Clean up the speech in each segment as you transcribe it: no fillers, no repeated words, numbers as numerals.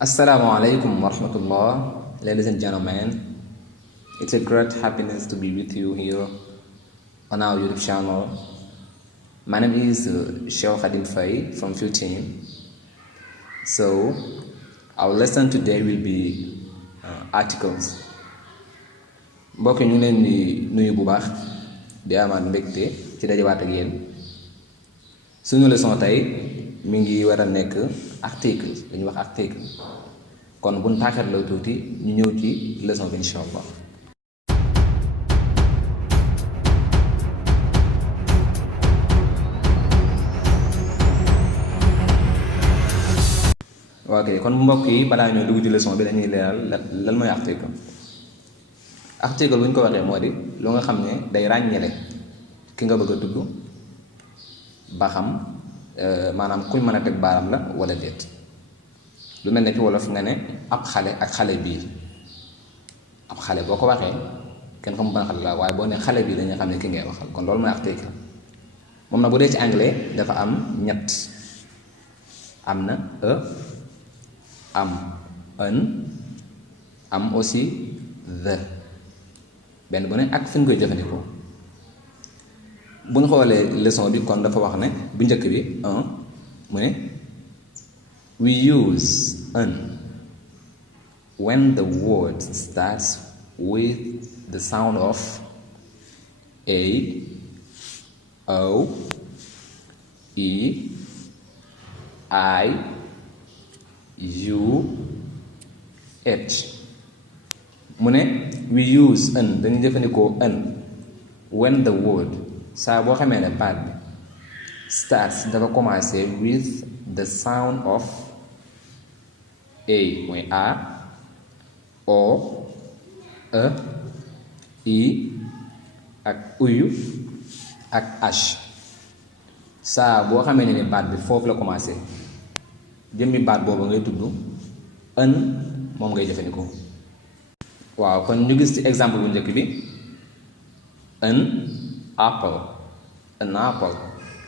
Assalamu alaikum wa rahmatullah, ladies and gentlemen. It's a great happiness to be with you here on our YouTube channel. My name is Sheikh Khadim Faye from 15. So, our lesson today will be articles. mbokk ñu leen di nuyu bu baax di amaat mbégte ci dajawaat ak yéen suñu leçon tey mi ngi war a nekk article dañuy wax article kon buñ tàkkat la tuuti ñu ñëw ci leçon bi incha allah. ok kon mbokk yi balaa ñoo dugg ci leçon bi dañuy leeral lan mooy article. article bu ñu ko waxee moo di lu nga xam ne day ràññale ki nga bëgg a tudd ba xam maanaam kuñ mën a teg baaram la wala déet lu mel ne ci wolof nga ne ab xale ak xale bii ab xale boo ko waxee kenn xamul ban xale la waaye boo ne xale bii dañuy xam ne ki ngay waxal kon loolu mooy article moom nag bu dee ci anglais dafa am ñett am na am an am aussi the benn bu ne ak fi ñu koy jëfandikoo bu ñu xoolee leçon bi kon dafa wax ne bu njëkk bi mu ne we use an when the word starts with the sound of a, o, e, I, u, h mu ne we use an dañuy jëfandikoo an when the word saa boo xamee ne baat bi starts dafa commencé with the sound of a mooy a, o, e, i ak uyu ak h saa boo xamee ne baat bi foofu la commencé jëmmi baat boobu ngay tudd an moom ngay jëfandikoo. waaw kon ñu gis ci exemple bu njëkk bi an apple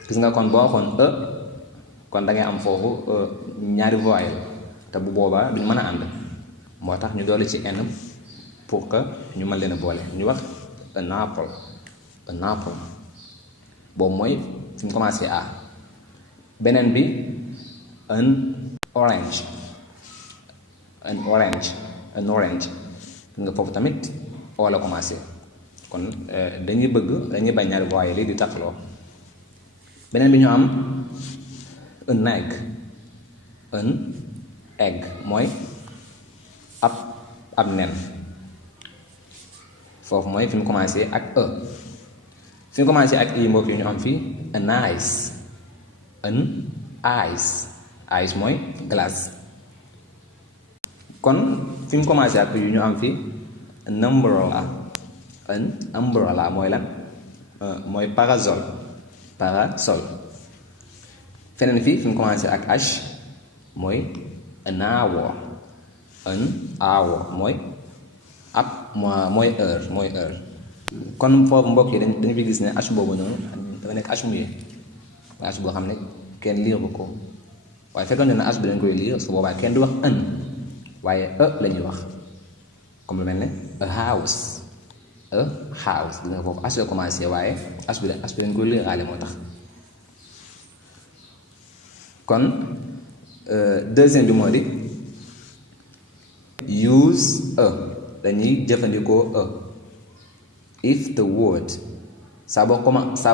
gis nga kon boo waxoon kon da ngay am foofu ñaari voyelle te bu boobaa duñ mën a ànd moo tax ñu doole ci n pour que ñu mën leen a boole ñu wax an apple boobu mooy fi mu commencé a beneen bi an orange nga foofu tamit oo la commencé kon dañuy bañ ñaari voyelles lii di taqaloo beneen bi ñu am an egg mooy ab nen foofu mooy fi mu commencé ak fi mu commencé ak i mbokk yi ñu am fii an ice mooy glace kon fi mu commencé ak yu ñu am fi an umbrella mooy lan mooy parasol feneen fii fi mu commencé ak h mooy an hour mooy heure kon foofu mbokk yi dañu fi gis ne h boobu noonu dafa nekk h muet h boo xam ne kenn liiru ko waaye fekkoon ne h bi dañ koy liir su boobaa kenn du wax an waaye la ñuy wax comme lu mel ne a house gis nga foofu h la commencé waaye h bi dañ koy liiraale moo tax kon deuxième bi moo di use dañuy jëfandikoo if the word saa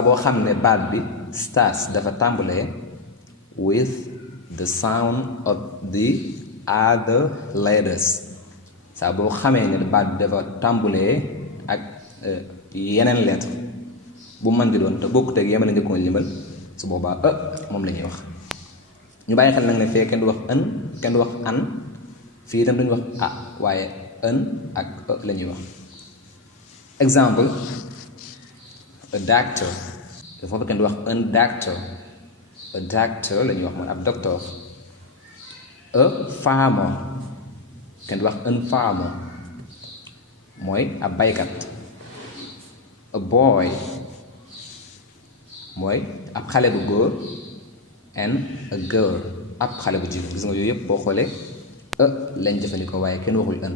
boo xam ne baat bi starts dafa tàmbalee with the sound of the other letters saa boo xamee ne baat bi dafa tàmbulee ak yeneen lettre bu mën di doon te bokkut ak yemale njëkkoon limal su boobaa moom la ñuy wax ñu bàyyi xel nag ne fee kenn du wax kenn du wax an fii itam duñu wax waaye ak la ñuy wax exemple a doctor te foofu kenn du wax doctor la ñuy wax mooy ab docteur a farmer kenn du wax farmer mooy ab baykat a boy mooy ab xale bu góor and a girl ab xale bu jigéen gis nga yooyu yëpp boo xoolee lañ jëfandikoo waaye kenn waxul ën.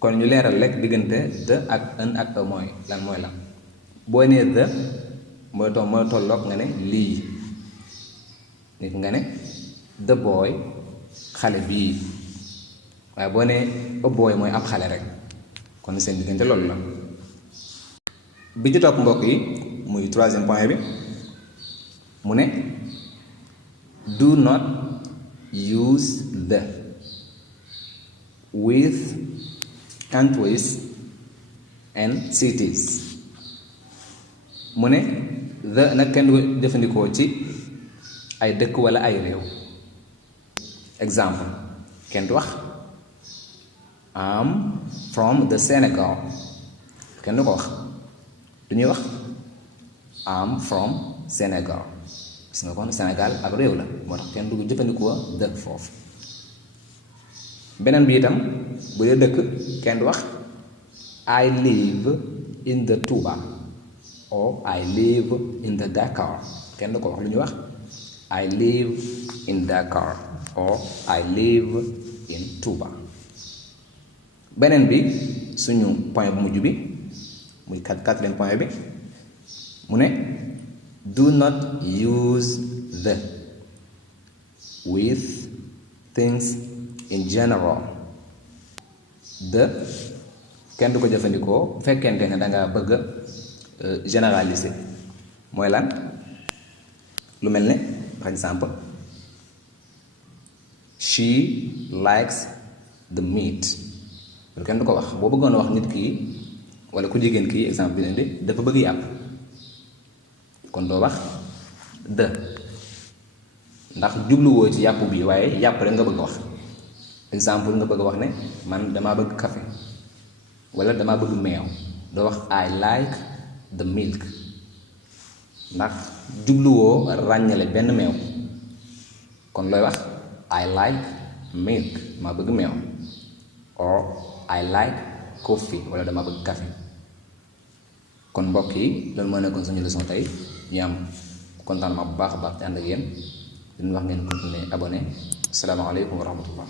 kon ñu leeral rek diggante the ak ën ak mooy lan boo nee the mooy tolloog nga ne lii nit nga ne the boy xale bii, waaye boo nee a boy mooy ab xale rek. kon seen diggante loolu la. bi ci topp mbokk yi muy troisième point bi mu ne do not use the with countries and cities. mu ne the nag kenn du ko jëfandikoo ci ay dëkk wala ay réew. exemple kenn du wax I'm from the Senegal, kenn du ko wax. du ñuy wax I'm from Senegal. gis nga kon Sénégal ab réew la, moo tax kenn du ko jëfandikoo dëkk foofu. beneen bi itam bu dee dëkk kenn du wax I live in the Touba or I live in the Dakar, kenn du ko wax. lu ñuy wax I live in Dakar or I live in Touba. beneen bi suñu point bu mujj bi muy quatrième point bi mu ne do not use the with things in general. the kenn du ko jëfandikoo bu fekkente ne danga bëgg a généraliser. mooy lan? lu mel ne par exemple she likes the meat, loolu kenn du ko wax. boo bëggoon a wax nit kii wala ku jigéen kii exemple bi leen di dafa bëgg yàpp, kon doo wax the, ndax jubluwoo ci yàpp bi waaye yàpp rek nga bëgg a wax. exemple nga bëgg a wax ne man damaa bëgg café wala damaa bëgg meew, doo wax I like the milk, ndax jubluwoo ràññale benn meew. kon looy wax I like milk, maa bëgg meew, or I like coffee, wala dama bëgg café. kon mbokk yi loolu moo nekkoon suñu leçon tey. ñu am contentement bu baax a baax ci ànd ak yéen di wax ngeen continuer abonné. asalaamaaleykum wa rahmatullah.